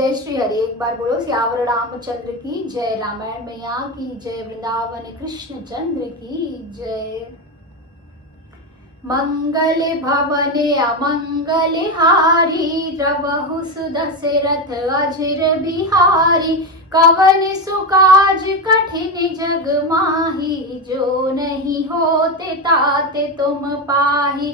जय श्री हरि। एक बार बोलो सियावर रामचंद्र की जय, रामायण मैया की जय, वृंदावन कृष्ण चंद्र की जय। मंगल भवन अमंगल हारी, द्रवहु सुदशरथ अजिर बिहारी। कवन सुकाज कठिन जग माही, जो नहीं होते ताते तुम पाही।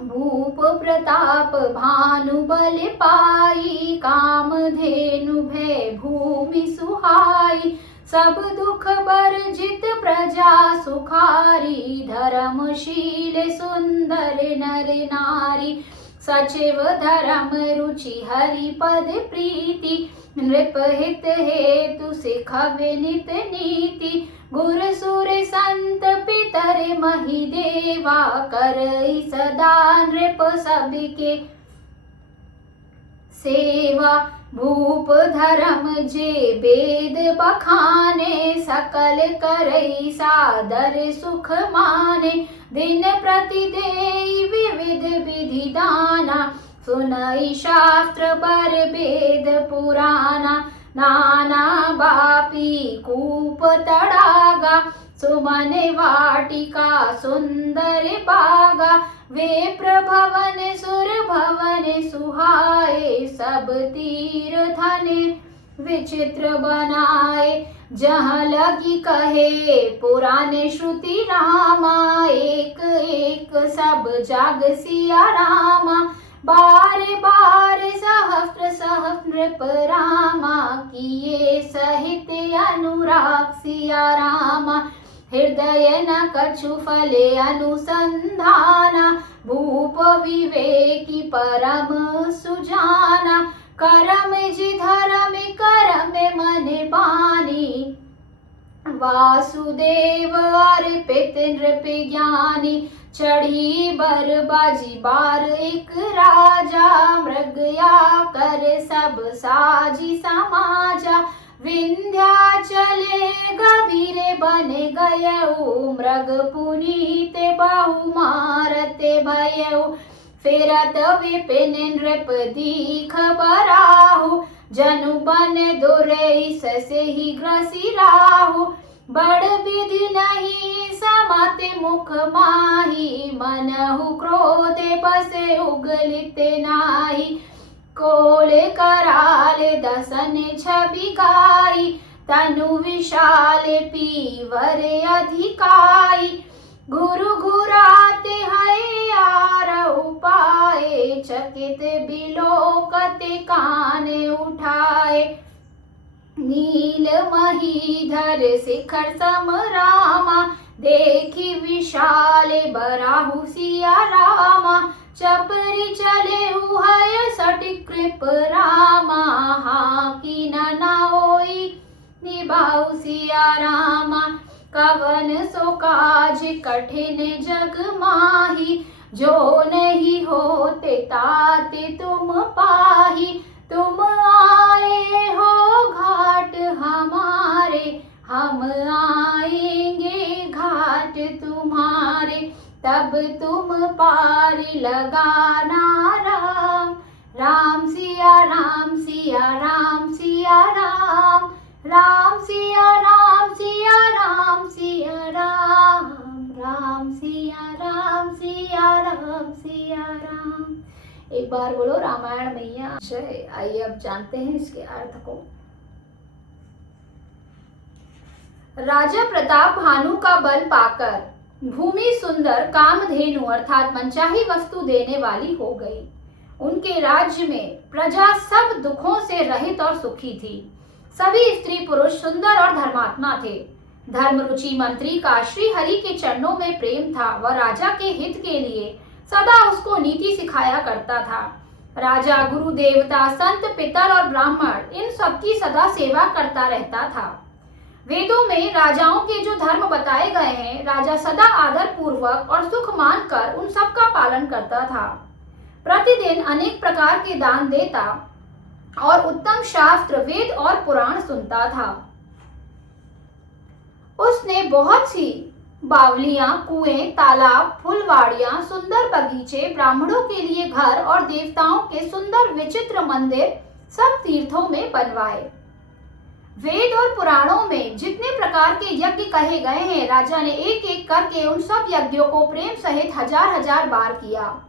भूप प्रताप भानु बल पाई, कामधेनु भय भूमि सुहाई। सब दुख बर्जित प्रजा सुखारी, धर्मशील सुंदर नर नारी। सचिव धर्म रुचि हरिपद प्रीति, नृप हित हेतु सिखवे नित नीति। गुर सुर संत पितर महि देवा, करई सदा नृप सबके सेवा। भूप धर्म जे वेद बखाने, सकल करई सादर सुख माने। दिन प्रति देई विविध विधि दाना, सुनई शास्त्र बर वेद पुराना। नाना बापी कूप तड़ागा, सुमन वाटिका सुंदर बागा। वे प्रभवन सुर भवन सुहाए, सब तीर्थन विचित्र बनाए। जहाँ लगी कहे पुराने श्रुति रामा, एक एक सब जाग सिया रामा। बार बार सहस्त्र सहस्त्र नृप रामा, किए सहित अनुराग सिया रामा। हृदय न कछु फले अनुसंधाना, भूप विवेकी परम सुजाना। करम जि धर्म करम मन बानी, वासुदेव अर्पित नृप ज्ञानी। चढ़ी बरबाजी बार एक राजा, मृगया कर सब साजी समाजा। विंध्याचले गभीरे बन गयऊ, मृग पुनीत बहु मारते भयऊ। फिरत विपिन नृप दीख बराहु, जनु बन दुरेस से ही ग्रसी राहु। बड़ विधि नहीं समते मुख माही, मनहु क्रोधे बसे उगलित नाही। कोल कराल दसन छवि गाई, तनु विशाल पीवर अधिकाई। गुरु घुराते है यार उपाय, चकित बिलोकते कान उठाए। नील महीधर शिखर सम रामा, देखी विशाल बराहु सिया रामा। चपरी चले उहय सटिक कृप रामा, हाकी न नाओई निभाउ सिया रामा। कवन सो काज कठिन जग माही, जो नहीं होते ताते तुम पाही। तुम आए हो घाट हमारे, हम आएंगे घाट तुम्हारे। तब तुम पार लगाना राम, राम सिया राम सिया राम सिया राम। राम सिया राम सिया राम सिया राम, राम सिया राम सिया राम सिया राम। एक बार बोलो रामायण मैया जय। आइए अब जानते हैं इसके अर्थ को। राजा प्रताप भानु का बल पाकर भूमि सुंदर कामधेनु अर्थात मनचाही वस्तु देने वाली हो गई। उनके राज्य में प्रजा सब दुखों से रहित और सुखी थी। सभी स्त्री पुरुष सुंदर और धर्मात्मा थे। धर्मरुचि मंत्री का श्री हरि के चरणों में प्रेम था। वह राजा के हित के लिए सदा उसको नीति सिखाया करता था। राजा गुरु देवता संत पितर और ब्राह्मण इन सबकी सदा सेवा करता रहता था। वेदों में राजाओं के जो धर्म बताए गए हैं, राजा सदा आदर पूर्वक और सुख मानकर उन सब का पालन करता था। प्रतिदिन अनेक प्रकार के दान देता और उत्तम शास्त्र वेद और पुराण सुनता था। उसने बहुत सी बावलियां, कुएं, तालाब, फुलवाड़ियां, सुंदर बगीचे, ब्राह्मणों के लिए घर और देवताओं के सुंदर विचित्र मंदिर सब तीर्थों में बनवाए। वेद और पुराणों में जितने प्रकार के यज्ञ कहे गए हैं, राजा ने एक एक करके उन सब यज्ञों को प्रेम सहित हजार हजार बार किया।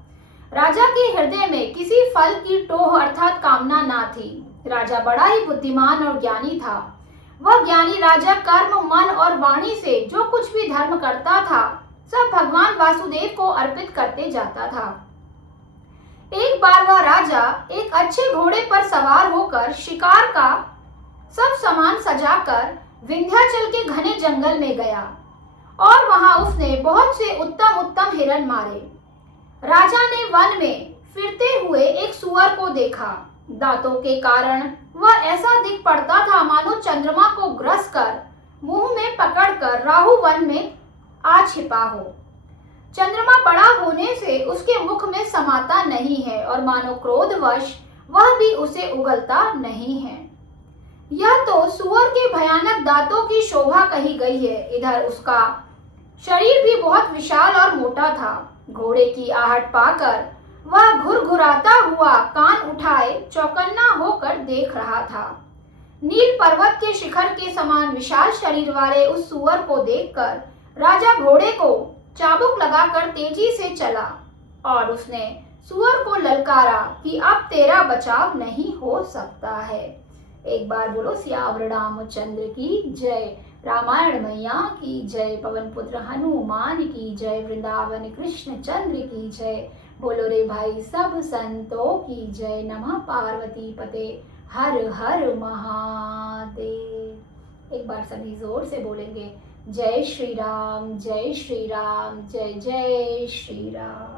राजा के हृदय में किसी फल की टोह अर्थात कामना ना थी। राजा बड़ा ही बुद्धिमान और ज्ञानी था। वह ज्ञानी राजा कर्म, मन और वाणी से जो कुछ भी धर्म करता था, सब भगवान वासुदेव को अर्पित करते जाता था। एक बार वह राजा एक अच्छे घोड़े पर सवार होकर शिकार का सब सामान सजाकर विंध्याचल के घने जंगल में गया और वहां उसने बहुत से उत्तम उत्तम हिरण मारे। राजा ने वन में फिरते हुए एक सुअर को देखा। दांतों के कारण वह ऐसा दिख पड़ता था मानो चंद्रमा को ग्रस कर मुंह में पकड़कर राहु वन में आ छिपा हो। चंद्रमा बड़ा होने से उसके मुख में समाता नहीं है और मानो क्रोधवश वह भी उसे उगलता नहीं है। यह तो सुअर के भयानक दांतों की शोभा कही गई है। इधर उसका शरीर भी बहुत विशाल और मोटा था। घोड़े की आहट पाकर वह घुरघुराता हुआ कान उठाए चौकन्ना होकर देख रहा था। नील पर्वत के शिखर के समान विशाल शरीर वाले उस सुअर को देखकर राजा घोड़े को चाबुक लगाकर तेजी से चला और उसने सुअर को ललकारा कि अब तेरा बचाव नहीं हो सकता है। एक बार बोलो सियावर रामचंद्र की जय। रामायण मैया की जय। पवन पुत्र हनुमान की जय। वृंदावन कृष्ण चंद्र की जय। बोलो रे भाई सब संतों की जय। नमः पार्वती पते हर हर महादेव। एक बार सभी जोर से बोलेंगे जय श्री राम जय श्री राम जय जय श्री राम।